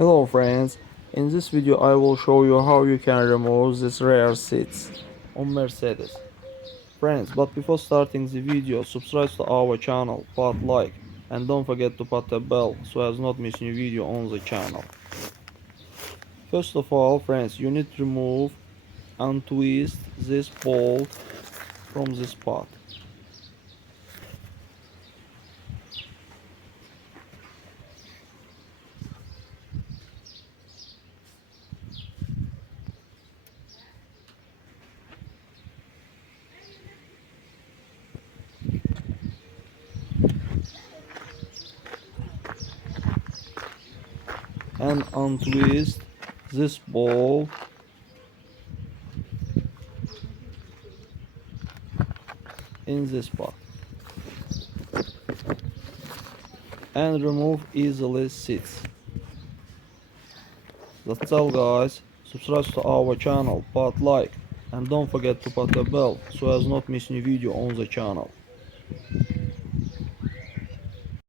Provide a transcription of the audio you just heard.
Hello friends, in this video I will show you how you can remove these rear seats on Mercedes. Friends, but before starting the video, subscribe to our channel, put like and don't forget to put the bell so as not miss new video on the channel. First of all friends, you need to remove and twist this bolt from this spot. And untwist this bolt in this spot and remove easily seats. That's all guys, subscribe to our channel, put like and don't forget to put the bell so as not miss new video on the channel.